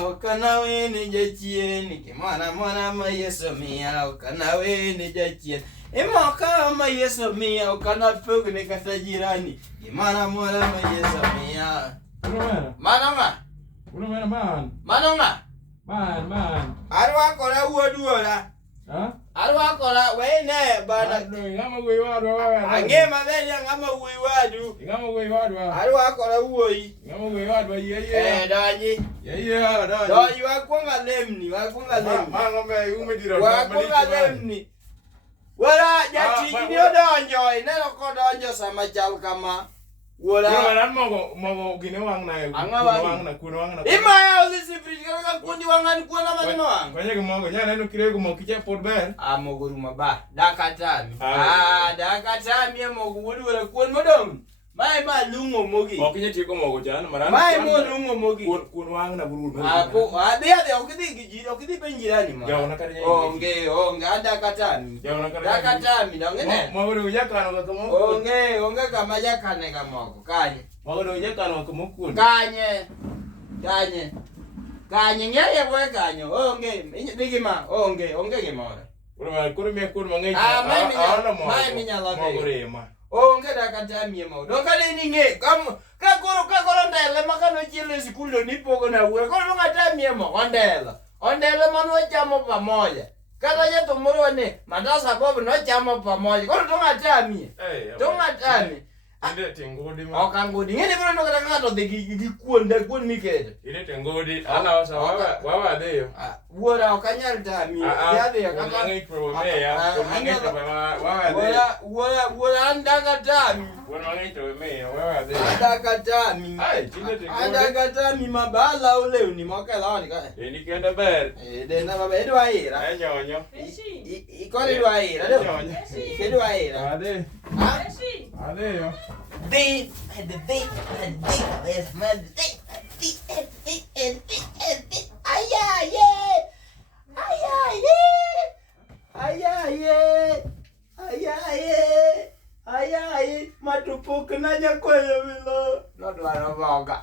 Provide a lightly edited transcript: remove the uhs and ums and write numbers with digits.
mia ukanawe ni jachien kimwana mwana ma Yesu mia ukanawe ni jachien imaka ma Yesu mia ukanapug ni kata jirani kimwana mwana ma Yesu mia manonga arwa kola wuoduola arwa kola wene bana ngama gwe wadwa angema beli ngama wuiwadu arwa kola wuoi ngama gwe wadwa ye daji daji wakwanga lemni mangome umedira wakwanga lemni wala jati ni odonjo ineno kodonjo sama chal kama wala ran mogo gine wang na kuno wang na imaya ulisi prishika ka kundi wangani kuona maneno wangu kwanye mogo nyana no kirego mo kiche podber mogo ruma dakatami dakatami mogo wudura kuon modong mai ma lungo mogi okinye tiko mogo chan maran mai mo lungo mogi kuon wang na burur ade okidi gijiro okidi penjirani ma jauna kare onge dakatami dakatami dongene mogo ro yakano ka mo onge kama yakane ka mogo kanye mogo ro yakano ka mo kuon kanye ngeye we kanyo onge digima onge gimora kuro me kuon mangai mai minyalo mogo rema onge dakatami mo dokale ninge ka koro ndele makano chile sikulo nipogo na wura koro ngatami mo ondele mano chamo pamoja kata ya tumuro ne madasa bobo no chamo pamoja koro ngatami inde tengodi ma okangodi ngene bro no kata ngato de kuon mikede inde tengodi ala wasa wawa deyo wura okanyal tami yade kama ngai probleme ya wura andaka tami andaka tami mabala ule ni makala wani ka ni kenda ber dena baba edwa ira nyonyo ikore edwa ira nyonyo edwa ira ade yo the ayaye matupuk na nyakoyo wilo nodwaro boga